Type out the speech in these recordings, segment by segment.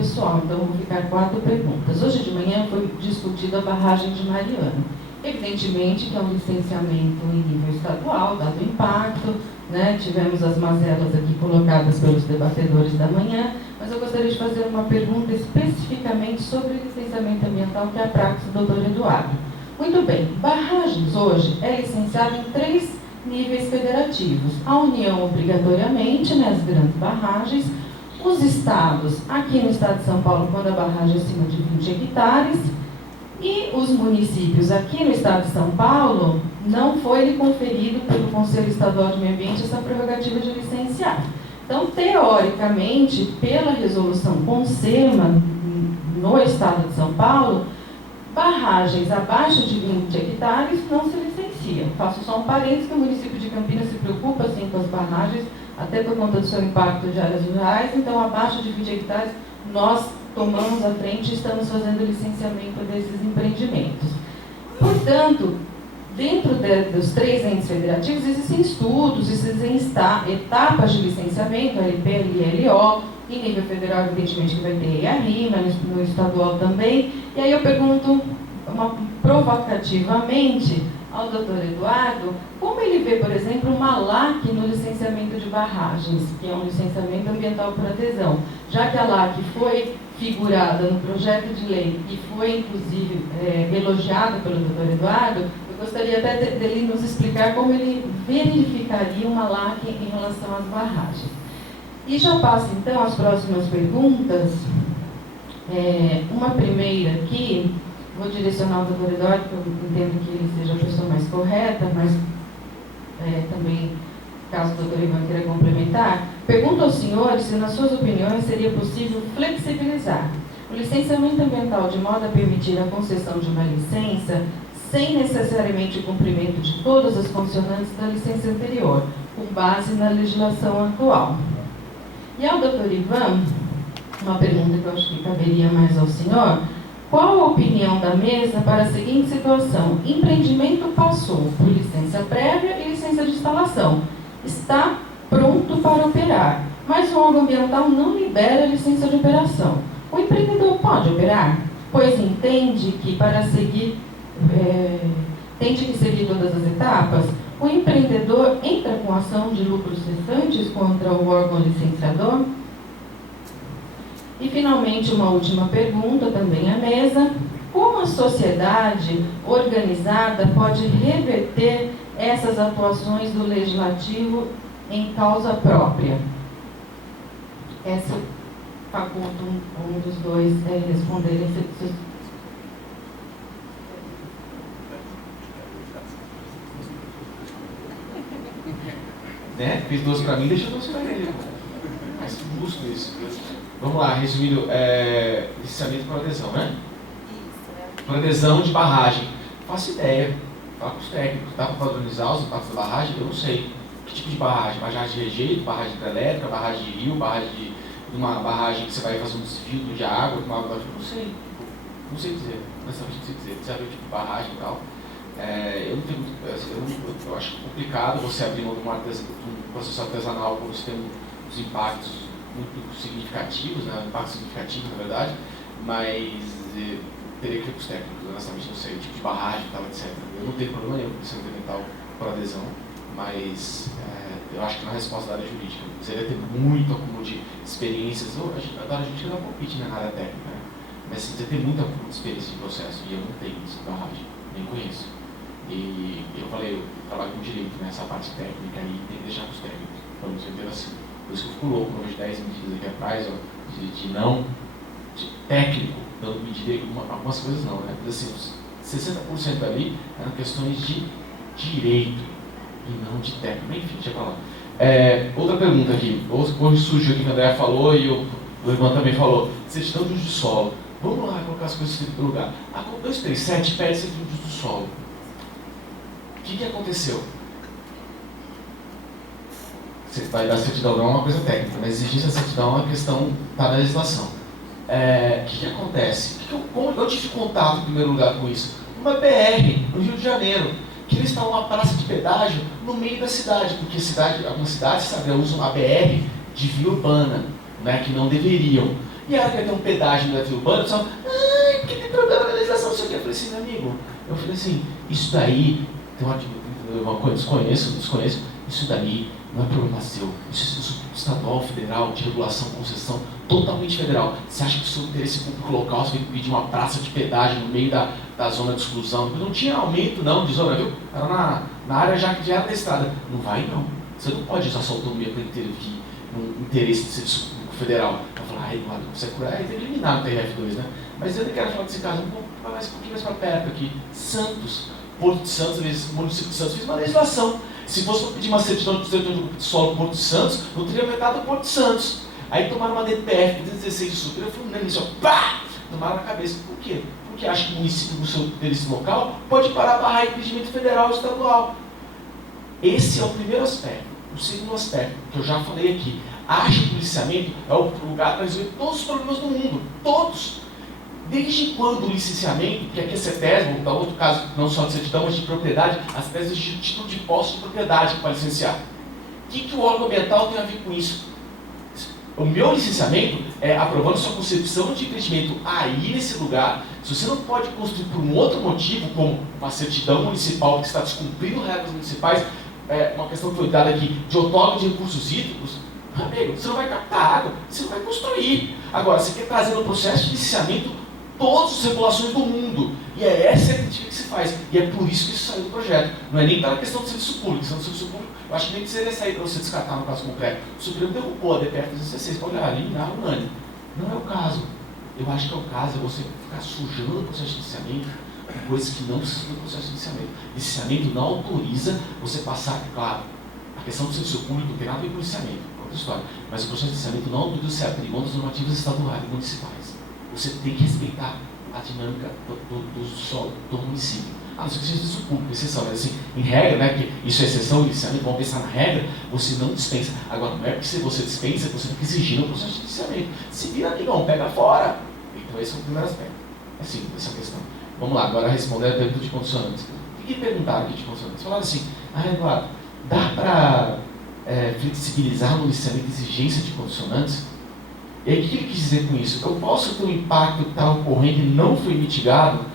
pessoal, então vou ficar 4 perguntas. Hoje de manhã foi discutida a barragem de Mariana. Evidentemente que é um licenciamento em nível estadual, dado o impacto, né? Tivemos as mazelas aqui colocadas pelos debatedores da manhã, mas eu gostaria de fazer uma pergunta especificamente sobre licenciamento ambiental, que é a praxe do Dr. Eduardo. Muito bem, barragens hoje é licenciado em 3 níveis federativos. A União, obrigatoriamente, nas grandes barragens, os estados, aqui no estado de São Paulo, quando a barragem é acima de 20 hectares, e os municípios, aqui no estado de São Paulo, não foi conferido pelo Conselho Estadual de Meio Ambiente essa prerrogativa de licenciar. Então, teoricamente, pela resolução CONSEMA, no estado de São Paulo, barragens abaixo de 20 hectares não se licenciam. Faço só um parênteses que o município de Campinas se preocupa sim com as barragens, até por conta do seu impacto de áreas rurais, então abaixo de 20 hectares nós tomamos a frente e estamos fazendo o licenciamento desses empreendimentos. Portanto, dentro dos 3 entes federativos existem estudos, existem etapas de licenciamento, LP, LLO, em nível federal, evidentemente, que vai ter EARIMA, no estadual também. E aí eu pergunto, provocativamente, ao doutor Eduardo, como ele vê, por exemplo, uma LAC no licenciamento de barragens, que é um licenciamento ambiental por adesão, já que a LAC foi figurada no projeto de lei e foi, inclusive, elogiada pelo doutor Eduardo, eu gostaria até dele nos explicar como ele verificaria uma LAC em relação às barragens. E já passo, então, às próximas perguntas. Uma primeira aqui, vou direcionar ao doutor Eduardo, porque eu entendo que ele seja a pessoa mais correta, mas também, caso o doutor Ivan queira complementar, pergunto aos senhores se, nas suas opiniões, seria possível flexibilizar o licenciamento ambiental de modo a permitir a concessão de uma licença sem necessariamente o cumprimento de todas as condicionantes da licença anterior, com base na legislação atual. E ao doutor Ivan, uma pergunta que eu acho que caberia mais ao senhor: qual a opinião da mesa para a seguinte situação? Empreendimento passou por licença prévia e licença de instalação. Está pronto para operar, mas o órgão ambiental não libera a licença de operação. O empreendedor pode operar? Pois entende que para seguir, tem que seguir todas as etapas? O empreendedor entra com ação de lucros cessantes contra o órgão licenciador? E, finalmente, uma última pergunta, também à mesa: como a sociedade organizada pode reverter essas atuações do legislativo em causa própria? Essa faculta um dos dois responderem. Né? Fez 12 para mim, deixa 12 para ele. Mais justo isso. Vamos lá, resumindo, licenciamento por adesão, né? Isso, por adesão de barragem. Faço ideia, fala com os técnicos, dá para padronizar os impactos da barragem? Eu não sei. Que tipo de barragem? Barragem de rejeito, barragem hidrelétrica, barragem de rio, barragem de uma barragem que você vai fazer um desfio de água, uma água, não sei. Não sei dizer, honestamente não sei dizer. Sabe o tipo de barragem e tal. Eu não tenho, eu acho complicado você abrir mão de um processo artesanal quando você tem uns impactos muito significativos, né? Impactos significativos, na verdade, mas teria que ir para os técnicos, honestamente não sei, tipo de barragem e tal, etc. Eu não tenho problema nenhum com licenciamento ambiental por adesão, mas eu acho que na resposta da área jurídica você deve ter muito acúmulo de experiências. A área jurídica dá palpite na área técnica, né? Mas você tem muita experiência de processo e eu não tenho isso de barragem, nem conheço. E eu falei, eu trabalho com direito, né? Essa parte técnica aí tem que deixar para os técnicos, para não ser assim. Por isso que eu fico louco, no de 10 medidas aqui atrás, ó, de técnico, dando medida, algumas coisas não, né? Mas assim, 60% ali eram questões de direito e não de técnico. Enfim, deixa eu falar. Outra pergunta aqui, hoje surgiu aqui que o André falou e o Ivan também falou, certidão de uso de solo. Vamos lá colocar as coisas no lugar. A 237 pede certidão de uso do solo. O que aconteceu? Você vai dar certidão, não é uma coisa técnica, mas existe a certidão, é uma questão está na legislação. O que acontece? Como eu tive contato em primeiro lugar com isso? Uma BR no Rio de Janeiro, que eles estão numa praça de pedágio no meio da cidade, porque algumas cidades usam a BR de via urbana, né, que não deveriam. E a hora que vai ter um pedágio no letra urbano, só, ai, porque tem problema na legislação, não sei o que. Eu falei assim, meu amigo, isso daí, tem uma coisa, desconheço, isso daí não é problema seu. Isso é estadual, federal, de regulação, concessão, totalmente federal. Você acha que o seu interesse público local, você vai pedir uma praça de pedágio no meio da zona de exclusão? Não tinha aumento não de zona, viu? Era na área já que já era da estrada. Não vai não. Você não pode usar sua autonomia para intervir no interesse do serviço público federal. Eu falei, ai, Eduardo, você é curar, tem que eliminar no TRF2, né? Mas eu não quero falar desse caso, um pouquinho mais para perto aqui. Santos, Porto de Santos, município de Santos, fiz uma legislação. Se fosse para pedir uma certidão de solo Porto de Santos, não teria vetado o Porto de Santos. Aí tomaram uma DPF, 16 de super, eu fui um negócio, pá! Tomaram na cabeça. Por quê? Porque acha que o município do seu interesse local pode parar a barrar impedimento federal ou estadual. Esse é o primeiro aspecto. O segundo aspecto, que eu já falei aqui, acha que o policiamento é o lugar para resolver todos os problemas do mundo. Todos. Desde quando o licenciamento, que aqui é CETES, vou dar outro caso, não só de certidão, mas de propriedade, as CETES de título de posse de propriedade para licenciar. O que o órgão ambiental tem a ver com isso? O meu licenciamento é aprovando sua concepção de empreendimento aí nesse lugar. Se você não pode construir por um outro motivo, como uma certidão municipal que está descumprindo regras municipais, uma questão que foi dada aqui de outorga de recursos hídricos, amigo, você não vai captar água, você não vai construir. Agora, você quer trazer no processo de licenciamento todas as regulações do mundo. E é essa a crítica que se faz. E é por isso que isso saiu do projeto. Não é nem pela questão do serviço público. Se é do serviço público, eu acho que nem precisaria sair para você descartar no caso concreto. O Supremo derrubou a DPF 316 para olhar, eliminar o unânime. Não é o caso. Eu acho que é o caso é você ficar sujando o processo de licenciamento com coisas que não precisam do processo de licenciamento. Licenciamento não autoriza você passar, claro, a questão do serviço público não tem nada a ver com licenciamento, é outra história. Mas o processo de licenciamento não autoriza você abrir mão das normativas estaduais e municipais. Você tem que respeitar a dinâmica do solo, do município. A não ser que seja serviço público, exceção, mas assim, em regra, né, que isso é exceção, licenciamento, vamos pensar na regra, você não dispensa. Agora, não é porque você dispensa que você tem que exigir no processo de licenciamento. Se vira aqui, não, pega fora. Então esse é o primeiro aspecto. Assim, essa questão. Vamos lá, agora responder a pergunta de condicionantes. O que perguntaram aqui de condicionantes? Falaram assim, Eduardo, dá para flexibilizar no licenciamento a exigência de condicionantes? E aí, o que ele quis dizer com isso? Eu posso ter um impacto que está ocorrendo e não foi mitigado,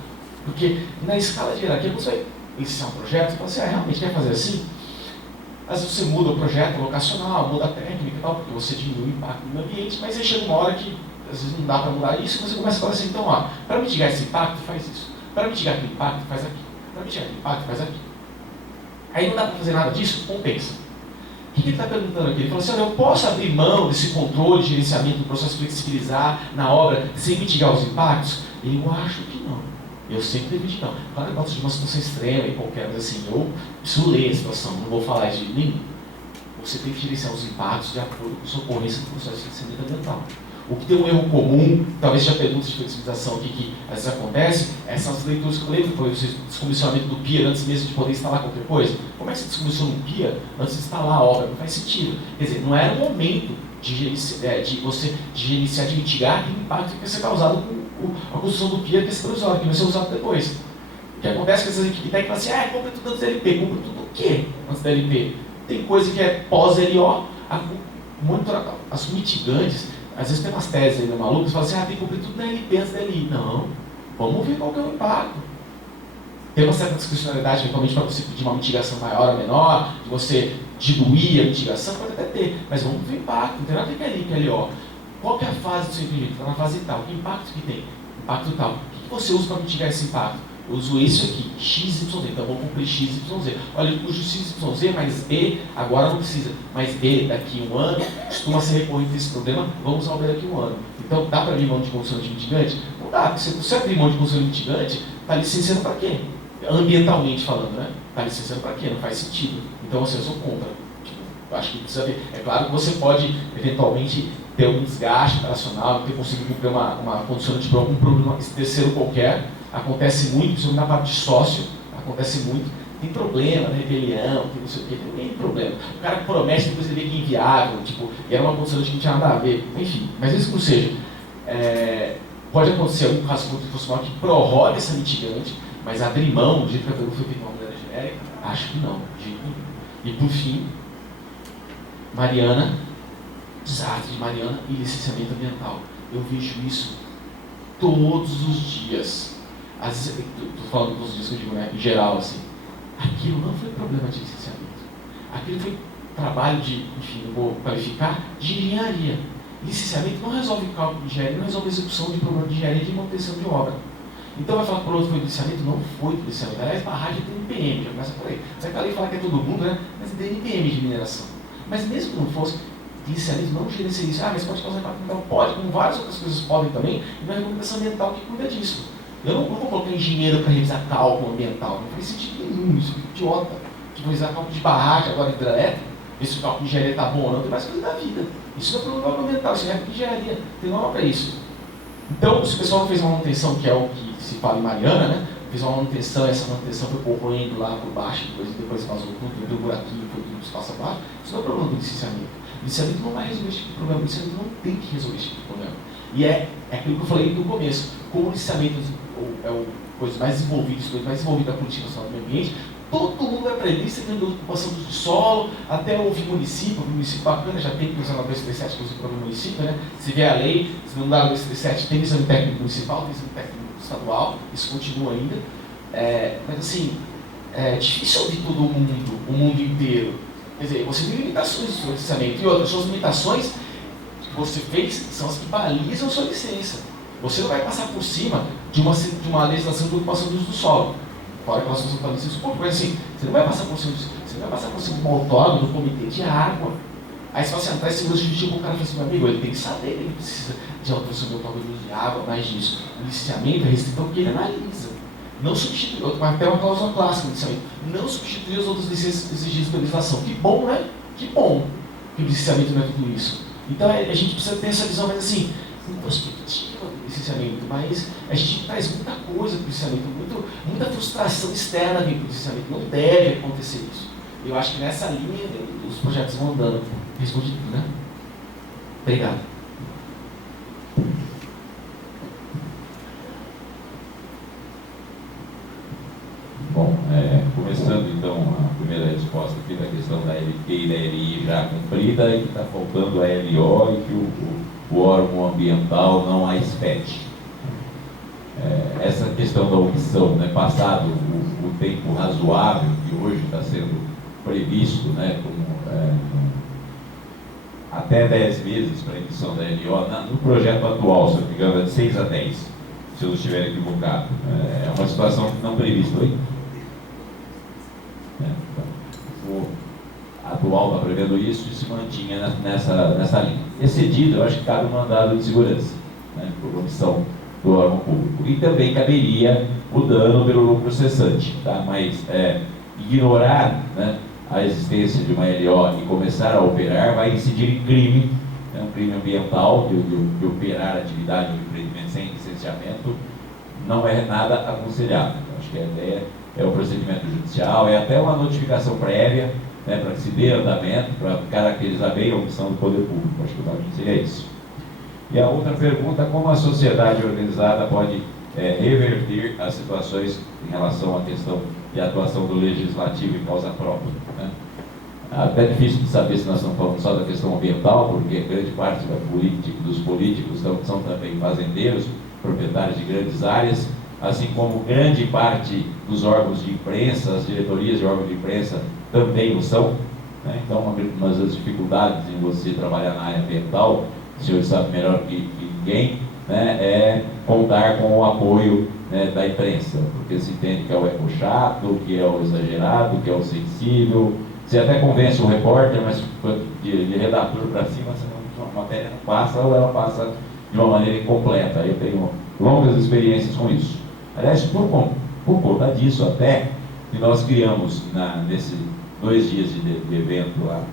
porque na escala de hierarquia, quando você vai iniciar um projeto, você fala assim, realmente quer fazer assim? Às vezes você muda o projeto locacional, muda a técnica e tal, porque você diminui o impacto no meio ambiente, mas aí chega uma hora que às vezes não dá para mudar isso, e você começa a falar assim, então, ó, para mitigar esse impacto, faz isso. Para mitigar aquele impacto, faz aquilo. Para mitigar aquele impacto, faz aquilo. Aí não dá para fazer nada disso? Compensa. O que ele está perguntando aqui? Ele falou assim, olha, eu posso abrir mão desse controle de gerenciamento do processo, flexibilizar na obra sem mitigar os impactos? Eu acho que não. Eu sempre defendi não. Claro que eu gosto de uma situação extrema e qualquer, mas assim, eu preciso ler a situação, não vou falar de nenhum. Você tem que gerenciar os impactos de acordo com a sua ocorrência do processo de licenciamento ambiental. O que tem um erro comum, talvez já perguntas de flexibilização aqui que às vezes acontece, essas leituras que eu lembro, por exemplo, descomissionamento do PIA antes mesmo de poder instalar qualquer coisa. Como é que você descomissiona um PIA antes de instalar a obra? Não faz sentido. Quer dizer, não era o momento de iniciar, de mitigar aquele impacto que vai ser causado com a construção do PIA que é esse provisório, que vai ser usado depois. O que acontece é que essas equipes técnicas falam assim, compra tudo antes da LP. Compra tudo o quê antes da LP? Tem coisa que é pós-LO, as mitigantes. Às vezes tem umas teses ainda malucas, falam assim, tem que cumprir tudo na LP antes da LI. Não, vamos ver qual que é o impacto. Tem uma certa discricionalidade, eventualmente, para você pedir uma mitigação maior ou menor, de você diluir a mitigação, pode até ter, mas vamos ver o impacto, não tem nada a ver com LI, com LO. Qual que é a fase do seu empreendimento? Está na fase tal, que impacto que tem? Impacto tal. O que você usa para mitigar esse impacto? Eu uso isso aqui, XYZ, então eu vou cumprir XYZ. Olha, eu uso XYZ mais B, agora não precisa, mas B daqui a um ano, costuma ser recorrente esse problema, vamos usar o B daqui a um ano. Então, dá para abrir mão de condicionante mitigante? Não dá, porque se você abrir mão de condicionante mitigante, está licenciando para quê? Ambientalmente falando, né? Está licenciando para quê? Não faz sentido. Então, assim, eu sou contra. Tipo, eu acho que precisa ver. É claro que você pode, eventualmente, ter um desgaste operacional, ter conseguido cumprir uma condicionante para algum problema terceiro qualquer. Acontece muito, principalmente na parte de sócio, acontece muito. Tem problema, rebelião, tem não sei o quê, tem problema. O cara promete, depois ele vê que é inviável, tipo, e era uma condição que não tinha nada a ver. Enfim, mas isso que não seja. Pode acontecer algum caso constitucional que prorrogue essa mitigante, mas abrir mão, do jeito que a pergunta foi feita de uma maneira genérica, acho que não, de jeito nenhum. E por fim, Mariana, desastre de Mariana e licenciamento ambiental. Eu vejo isso todos os dias. Às vezes, estou falando todos os dias que eu digo, né, em geral, assim. Aquilo não foi problema de licenciamento. Aquilo foi trabalho de, enfim, eu vou qualificar, de engenharia. Licenciamento não resolve cálculo de engenharia, não resolve execução de problema de engenharia de manutenção de obra. Então vai falar que o outro foi do licenciamento? Não foi do licenciamento. Aliás, barragem tem NPM, já começa por aí. Você vai falar que é todo mundo, né? Mas tem NPM de mineração. Mas mesmo que não fosse, licenciamento não gerencia isso. Ah, mas pode causar impacto ambiental? Pode, como várias outras coisas podem também, e uma regulamentação ambiental que cuida disso. Eu não vou colocar engenheiro para revisar cálculo ambiental, não faz sentido nenhum, isso é idiota. Tipo, revisar cálculo de barragem, agora hidrelétrica, ver se o cálculo de engenharia está bom ou não, tem mais coisa da vida. Isso não é problema ambiental, isso é época de engenharia, tem norma para isso. Então, se o pessoal não fez uma manutenção, que é o que se fala em Mariana, né? Fez uma manutenção, essa manutenção foi corroendo lá por baixo, depois vazou tudo, deu buraquinho, foi tudo espaço abaixo. Isso não é problema do licenciamento. O licenciamento não vai resolver esse tipo de problema, o licenciamento não tem que resolver esse tipo de problema. E é aquilo que eu falei no começo, como o licenciamento é o coisa mais desenvolvida da política nacional do meio ambiente, todo mundo vai aprender isso, tem ocupação do solo, até ouvir município bacana, já tem que usar na 237 que usa o próprio município, né? Se vê a lei, se não dá a 237, tem exame técnico municipal, tem exame técnico estadual, isso continua ainda. Mas assim, é difícil ouvir todo mundo, o mundo inteiro. Quer dizer, você tem limitações do seu licenciamento, e outras suas limitações que você fez são as que balizam a sua licença. Você não vai passar por cima de uma legislação de ocupação do uso do solo. Fora que nós somos licença pública, mas assim, você não vai passar por cima disso. Você vai passar por cima de uma outorga, do comitê de água. Aí se você entrar em segurança jurídica, o cara fala assim, meu amigo, ele tem que saber, ele precisa de autorização de outorga de uso de água, mais disso. O licenciamento é restrito ao que ele analisa. Não substitui, até uma cláusula clássica do licenciamento, não substitui as outras licenças exigidas pela legislação. Que bom, né? Que bom que o licenciamento não é tudo isso. Então a gente precisa ter essa visão, mas assim, introspectiva do licenciamento, mas a gente traz muita coisa para o licenciamento, muita frustração externa dentro do licenciamento. Não deve acontecer isso. Eu acho que nessa linha os projetos vão andando. Respondi tudo, né? Obrigado. Bom, começando então a primeira resposta aqui da questão da LP e da LI já cumprida, e que está faltando a LO e que o órgão ambiental não a expede. Essa questão da opção, né, passado o tempo razoável que hoje está sendo previsto, né, como até 10 meses para a emissão da LO, no projeto atual, se eu não me engano, é de 6 a 10, se eu não estiver equivocado. É uma situação não prevista. O atual está prevendo isso e se mantinha nessa linha. Excedido, eu acho que cabe um mandado de segurança, né, por omissão do órgão público. E também caberia o dano pelo lucro cessante, tá? Mas ignorar, né, a existência de uma LO e começar a operar vai incidir em crime, né, um crime ambiental de operar atividade ou empreendimento sem licenciamento não é nada aconselhável. Acho que a ideia é o procedimento judicial, é até uma notificação prévia, né, para que se dê andamento, para caracterizar bem a omissão do poder público. Acho que o caminho seria isso. E a outra pergunta, como a sociedade organizada pode reverter as situações em relação à questão de atuação do legislativo em causa própria, né? Até difícil de saber se nós estamos falando só da questão ambiental, porque grande parte dos políticos são também fazendeiros, proprietários de grandes áreas, assim como grande parte dos órgãos de imprensa, as diretorias de órgãos de imprensa também o são, né? Então, uma das dificuldades em você trabalhar na área ambiental, o senhor sabe melhor que ninguém, né, é contar com o apoio, né, da imprensa, porque se entende que é o eco chato, que é o exagerado, que é o sensível. Você até convence o repórter, mas de redator para cima, a matéria não passa ou ela passa de uma maneira incompleta. Eu tenho longas experiências com isso. Aliás, por conta disso até, que nós criamos, nesses 2 dias de evento lá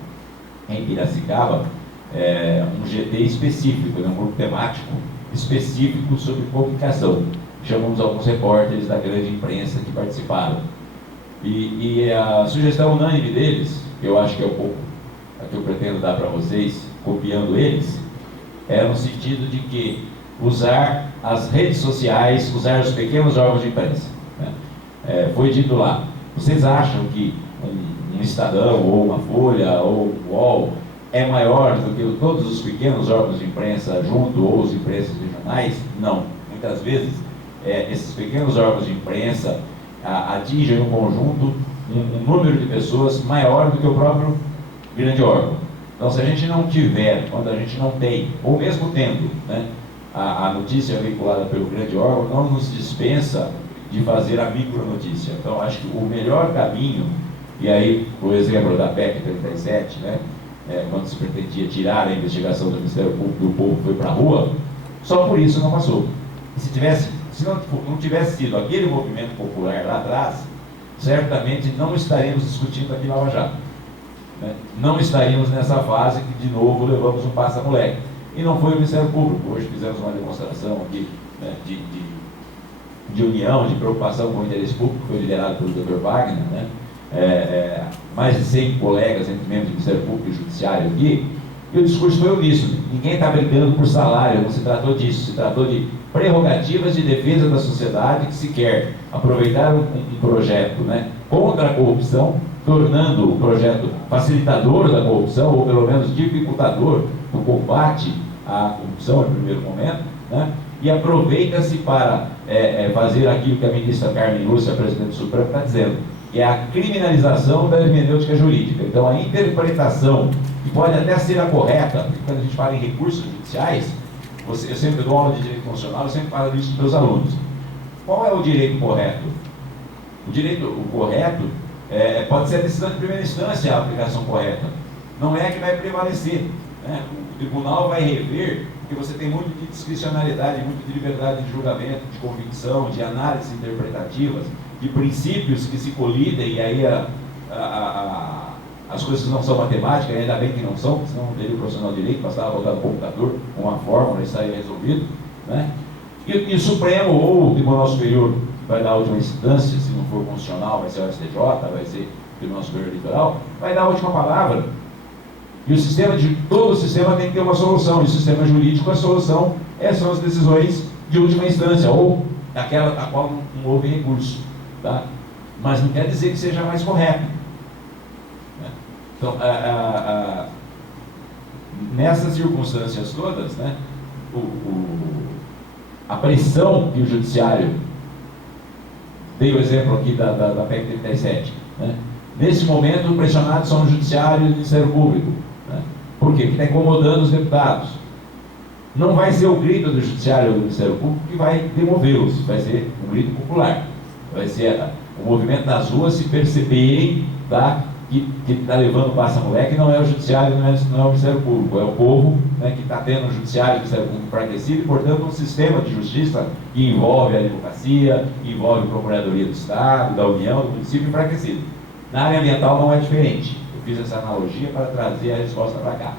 em Piracicaba, um GT específico, um grupo temático específico sobre comunicação. Chamamos alguns repórteres da grande imprensa que participaram. E a sugestão unânime deles, que eu acho que é um pouco a que eu pretendo dar para vocês, copiando eles, é no sentido de que usar as redes sociais, usar os pequenos órgãos de imprensa, né? Foi dito lá, vocês acham que um Estadão, ou uma Folha, ou um UOL, é maior do que todos os pequenos órgãos de imprensa junto ou os imprensas regionais? Não. Muitas vezes, esses pequenos órgãos de imprensa atingem no conjunto um número de pessoas maior do que o próprio grande órgão. Então, se a gente não tiver, quando a gente não tem, ou mesmo tendo, né, a notícia veiculada pelo grande órgão, não nos dispensa de fazer a micronotícia. Então, acho que o melhor caminho, e aí, por exemplo, da PEC 37, né, quando se pretendia tirar a investigação do Ministério Público, o povo foi para a rua, só por isso não passou. E se não tivesse sido aquele movimento popular lá atrás, certamente não estaríamos discutindo aqui na Lava Jato. Né? Não estaríamos nessa fase que, de novo, levamos um passa-moleque. E não foi o Ministério Público. Hoje fizemos uma demonstração aqui, né, de união, de preocupação com o interesse público, que foi liderado pelo Dr. Wagner, né? Mais de 100 colegas, entre membros do Ministério Público e Judiciário aqui, e o discurso foi uníssono. Ninguém está brigando por salário, não se tratou disso, se tratou de prerrogativas de defesa da sociedade que se quer aproveitar um projeto, né, contra a corrupção, tornando o projeto facilitador da corrupção, ou pelo menos dificultador do combate à corrupção em primeiro momento, né, e aproveita-se para fazer aquilo que a ministra Carmen Lúcia, a presidente do Supremo, está dizendo, que é a criminalização da hermenêutica jurídica. Então, a interpretação, que pode até ser a correta, porque quando a gente fala em recursos judiciais, eu sempre dou aula de direito constitucional, eu sempre falo isso para os meus alunos. Qual é o direito correto? O correto pode ser a decisão de primeira instância, a aplicação correta. Não é a que vai prevalecer. Né? O tribunal vai rever, porque você tem muito de discricionalidade, muito de liberdade de julgamento, de convicção, de análises interpretativas, de princípios que se colidem, e aí as coisas não são matemáticas, ainda bem que não são, senão não teria o profissional de direito, bastava botar no computador uma fórmula e estaria resolvido. Né? E o Supremo ou o Tribunal Superior vai dar a última instância, se não for constitucional, vai ser o STJ, vai ser o Tribunal Superior Eleitoral, vai dar a última palavra. E todo o sistema tem que ter uma solução, e o sistema jurídico, a solução são as decisões de última instância, ou aquela a qual não houve recurso. Tá? Mas não quer dizer que seja mais correto. Né? Então, nessas circunstâncias todas, né, a pressão que o Judiciário, dei o exemplo aqui da PEC 37, né? Nesse momento, pressionados são o Judiciário e o Ministério Público. Né? Por quê? Porque está incomodando os deputados. Não vai ser o grito do Judiciário ou do Ministério Público que vai demovê-los, vai ser um grito popular. Vai ser o movimento das ruas se perceberem, tá, que está levando o passa-moleque, não é o Judiciário, não é o Ministério Público, é o povo, né, que está tendo o Judiciário e o Ministério Público enfraquecido, e, portanto, um sistema de justiça que envolve a advocacia, que envolve a Procuradoria do Estado, da União, do município enfraquecido. Na área ambiental não é diferente. Eu fiz essa analogia para trazer a resposta para cá.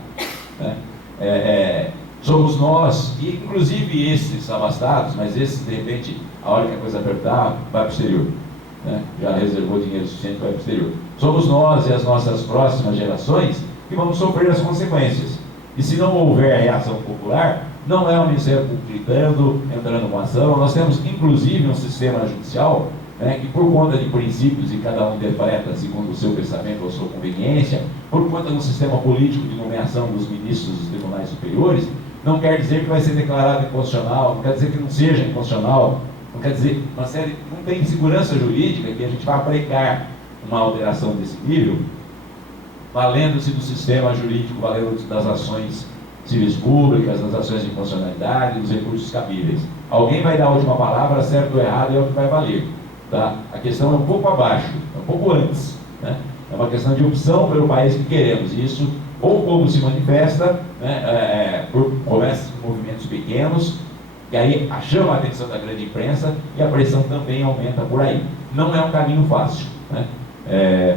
Né? Somos nós, e inclusive esses abastados, mas esses, de repente, a hora que a coisa apertar, vai para o exterior. Né? Já reservou dinheiro suficiente para ir para o exterior. Somos nós e as nossas próximas gerações que vamos sofrer as consequências. E se não houver reação popular, não é o Ministério Público gritando, entrando com ação. Nós temos, inclusive, um sistema judicial, né, que, por conta de princípios, e cada um interpreta segundo o seu pensamento ou sua conveniência, por conta do sistema político de nomeação dos ministros dos tribunais superiores, não quer dizer que vai ser declarado inconstitucional, não quer dizer que não seja inconstitucional, não quer dizer, uma série, não tem segurança jurídica que a gente vai aplicar uma alteração desse nível, valendo-se do sistema jurídico, valendo-se das ações civis públicas, das ações de inconstitucionalidade, dos recursos cabíveis. Alguém vai dar a última palavra, certo ou errado, e é o que vai valer. Tá? A questão é um pouco abaixo, é um pouco antes. Né? É uma questão de opção pelo país que queremos. E isso, ou o povo se manifesta, né, começa em movimentos pequenos, que aí chama a atenção da grande imprensa e a pressão também aumenta por aí. Não é um caminho fácil, né?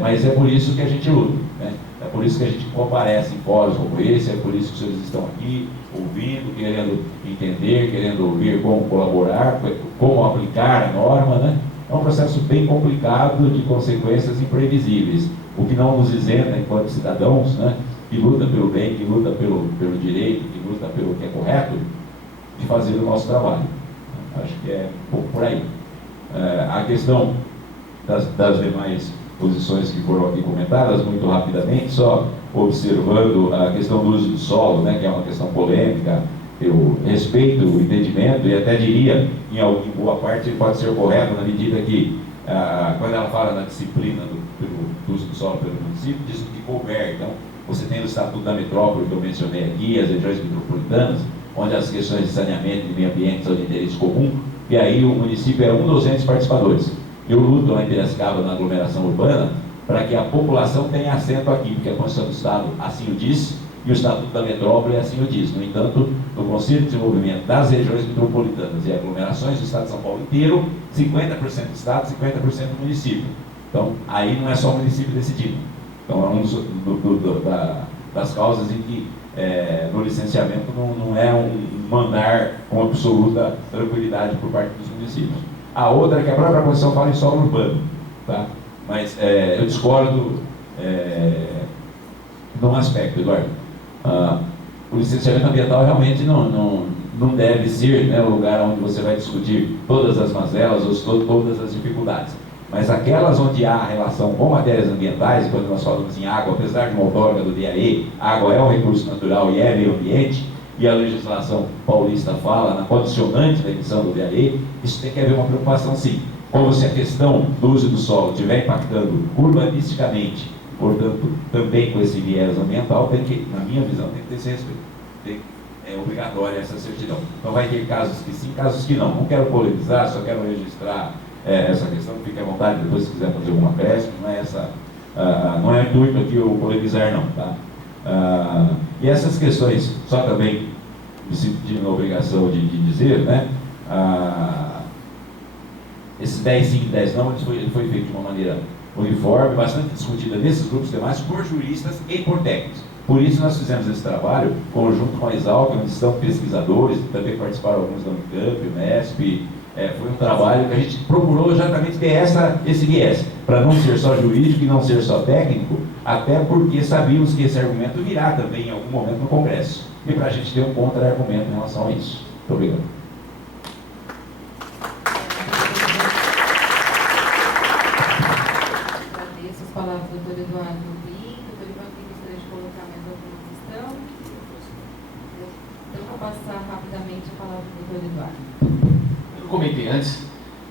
Mas é por isso que a gente luta. Né? É por isso que a gente comparece em fóruns como esse, é por isso que os senhores estão aqui, ouvindo, querendo entender, querendo ouvir como colaborar, como aplicar a norma, né? É um processo bem complicado, de consequências imprevisíveis, o que não nos isenta, enquanto cidadãos, né, que luta pelo bem, que luta pelo direito, que luta pelo que é correto, de fazer o nosso trabalho. Acho que é um pouco por aí. A questão das demais posições que foram aqui comentadas, muito rapidamente, só observando a questão do uso do solo, né, que é uma questão polêmica. Eu respeito o entendimento e até diria, em boa parte, ele pode ser correto na medida que, quando ela fala na disciplina do uso do solo pelo município, diz o que couber. Então, você tem o Estatuto da Metrópole, que eu mencionei aqui, as regiões metropolitanas, onde as questões de saneamento e meio ambiente são de interesse comum, e aí o município é um dos entes participadores. Eu luto lá em Piracicaba, na aglomeração urbana, para que a população tenha assento aqui, porque a Constituição do Estado assim o diz, e o Estatuto da Metrópole assim o diz. No entanto, no Conselho de Desenvolvimento das regiões metropolitanas e aglomerações do Estado de São Paulo inteiro, 50% do Estado, 50% do município. Então, aí não é só o município decidindo. Então, é das causas em que no licenciamento não é um mandar com absoluta tranquilidade por parte dos municípios. A outra é que a própria Constituição fala em solo urbano, tá? Mas eu discordo num aspecto, Eduardo. O licenciamento ambiental realmente não deve ser, né, o lugar onde você vai discutir todas as mazelas ou todas as dificuldades. Mas aquelas onde há relação com matérias ambientais, quando nós falamos em água, apesar de uma outorga do DAE, a água é um recurso natural e é meio ambiente, e a legislação paulista fala na condicionante da emissão do DAE, isso tem que haver uma preocupação sim. Como se a questão do uso do solo estiver impactando urbanisticamente, portanto, também com esse viés ambiental, tem que, na minha visão, tem que ter esse respeito. É obrigatória essa certidão. Então vai ter casos que sim, casos que não. Não quero polemizar, só quero registrar essa questão, fique à vontade depois se quiser fazer alguma peça, não é essa, não é o intuito aqui o polemizar não, tá? E essas questões, só também me sentindo a obrigação de dizer, né? Esse 10 sim, 10 não, ele foi feito de uma maneira uniforme, bastante discutida nesses grupos temáticos por juristas e por técnicos. Por isso nós fizemos esse trabalho conjunto com a Exalc, onde estão pesquisadores, também participaram alguns da Unicamp, Unesp. Foi um trabalho que a gente procurou exatamente ter esse viés, para não ser só jurídico e não ser só técnico, até porque sabíamos que esse argumento virá também em algum momento no Congresso, e para a gente ter um contra-argumento em relação a isso. Muito obrigado. Agradeço as palavras do Dr. Eduardo Rubim. Dr. Eduardo, gostaria de colocar mais alguma questão? Então, vou passar rapidamente a palavra do Dr. Eduardo. Eu comentei antes,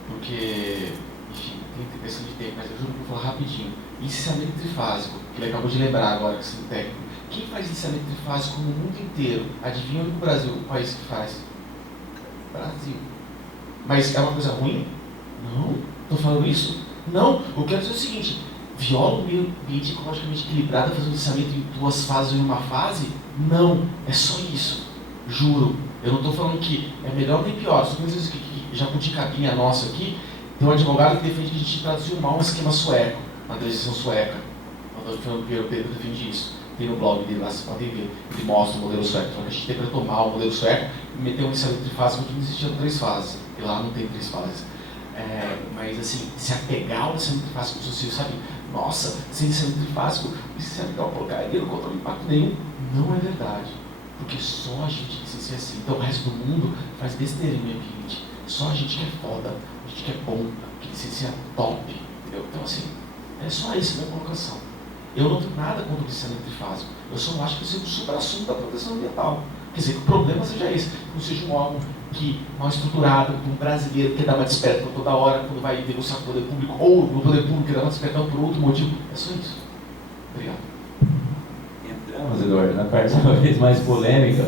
porque, enfim, tem questão de tempo, mas eu juro que vou falar rapidinho. Licenciamento trifásico, que ele acabou de lembrar agora, que sendo técnico. Quem faz licenciamento trifásico no mundo inteiro? Adivinha onde o Brasil, o país que faz? Brasil. Mas é uma coisa ruim? Não. Estou falando isso? Não. Eu quero dizer o seguinte, viola o meio ambiente ecologicamente equilibrado, fazer um licenciamento em 2 fases ou em uma fase? Não. É só isso. Juro. Eu não estou falando que é melhor nem pior. Só que jabuticabinha nossa aqui, tem um advogado que defende que a gente traduziu mal um esquema sueco, na legislação sueca. O Fernando Pinheiro Pedro defende isso. Tem no blog dele lá, vocês podem ver. Ele mostra o modelo sueco. Então a gente interpretou mal o modelo sueco e meteu um licenciamento trifásico onde não existiam 3 fases. E lá não tem 3 fases. Mas assim, se apegar ao licenciamento trifásico, você sabe, nossa, sem licenciamento trifásico, isso é legal colocar ele não conta impacto nenhum. Não é verdade. Porque só a gente licencia assim. Então o resto do mundo faz besteira em meio ambiente. Só a gente que é foda, a gente que é bom, que licencia top, entendeu? Então assim, é só isso a minha colocação. Eu não tenho nada contra o licenciamento trifásico. Eu só acho que isso é um supra-assunto da proteção ambiental. Quer dizer, que o problema seja esse, que não seja um órgão que, mal estruturado, um brasileiro que dá uma desperta toda hora quando vai negociar com o poder público, ou o poder público que dá uma despertão por outro motivo. É só isso. Obrigado. Entramos, Eduardo, na parte talvez mais polêmica,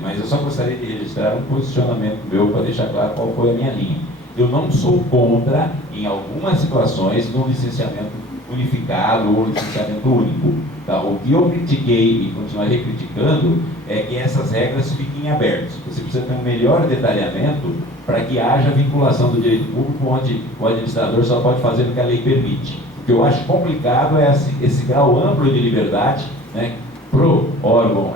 mas eu só gostaria de registrar um posicionamento meu para deixar claro qual foi a minha linha. Eu não sou contra, em algumas situações, no licenciamento unificado ou licenciamento único. Tá? O que eu critiquei e continuarei criticando é que essas regras fiquem abertas. Você precisa ter um melhor detalhamento para que haja vinculação do direito público, onde o administrador só pode fazer o que a lei permite. O que eu acho complicado é esse grau amplo de liberdade, né, para o órgão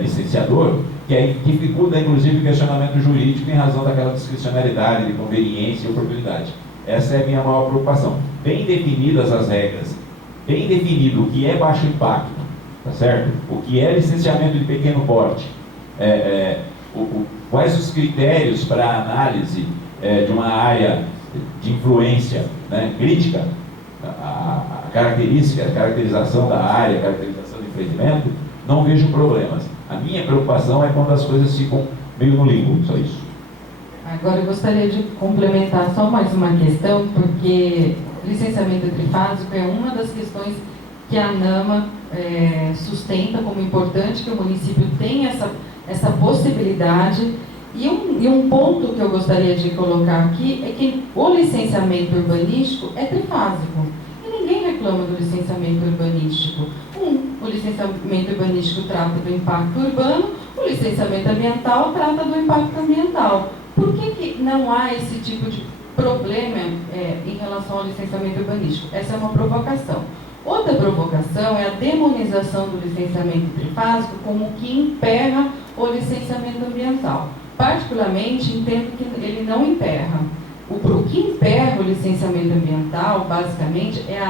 licenciador, que aí dificulta inclusive o questionamento jurídico em razão daquela discricionalidade, de conveniência e oportunidade. Essa é a minha maior preocupação. Bem definidas as regras, bem definido o que é baixo impacto, tá certo? O que é licenciamento de pequeno porte, quais os critérios para a análise de uma área de influência, né, crítica, a caracterização da área, a caracterização empreendimento, não vejo problemas. A minha preocupação é quando as coisas ficam meio no limbo, só isso. Agora eu gostaria de complementar só mais uma questão, porque licenciamento trifásico é uma das questões que a ANAMA sustenta como importante que o município tenha essa possibilidade. E um ponto que eu gostaria de colocar aqui é que o licenciamento urbanístico é trifásico. E ninguém reclama do licenciamento urbanístico. O licenciamento urbanístico trata do impacto urbano, o licenciamento ambiental trata do impacto ambiental. Por que não há esse tipo de problema em relação ao licenciamento urbanístico? Essa é uma provocação. Outra provocação é a demonização do licenciamento trifásico como que emperra o licenciamento ambiental. Particularmente, entendo que ele não emperra. O que emperra o licenciamento ambiental, basicamente, é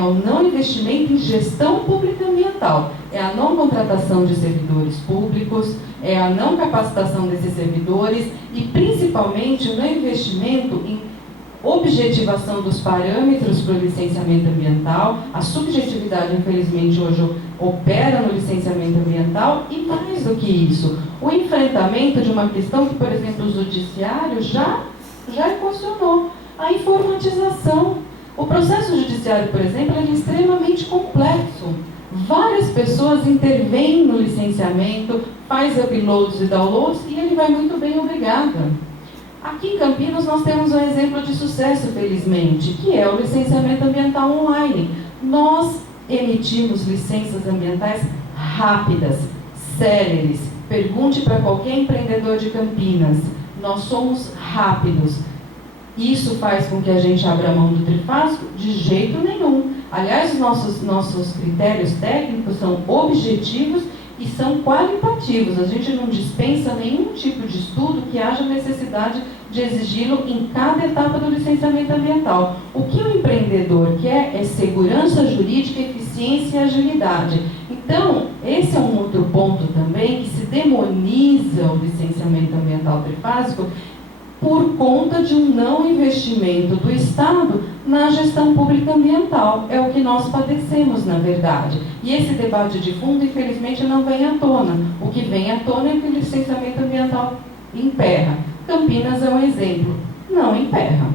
o não investimento em gestão pública ambiental, é a não contratação de servidores públicos, é a não capacitação desses servidores e, principalmente, o não investimento em objetivação dos parâmetros para o licenciamento ambiental. A subjetividade, infelizmente, hoje opera no licenciamento ambiental e, mais do que isso, o enfrentamento de uma questão que, por exemplo, o judiciário já equacionou, a informatização. O processo judiciário, por exemplo, é extremamente complexo. Várias pessoas intervêm no licenciamento, faz uploads e downloads e ele vai muito bem, obrigada. Aqui em Campinas nós temos um exemplo de sucesso, felizmente, que é o licenciamento ambiental online. Nós emitimos licenças ambientais rápidas, céleres. Pergunte para qualquer empreendedor de Campinas. Nós somos rápidos. Isso faz com que a gente abra mão do trifásico? De jeito nenhum. Aliás, os nossos critérios técnicos são objetivos e são qualitativos. A gente não dispensa nenhum tipo de estudo que haja necessidade de exigi-lo em cada etapa do licenciamento ambiental. O que o empreendedor quer é segurança jurídica, eficiência e agilidade. Então, esse é um outro ponto também que se demoniza o licenciamento ambiental trifásico por conta de um não investimento do Estado na gestão pública ambiental. É o que nós padecemos, na verdade. E esse debate de fundo, infelizmente, não vem à tona. O que vem à tona é que o licenciamento ambiental emperra. Campinas é um exemplo. Não emperra.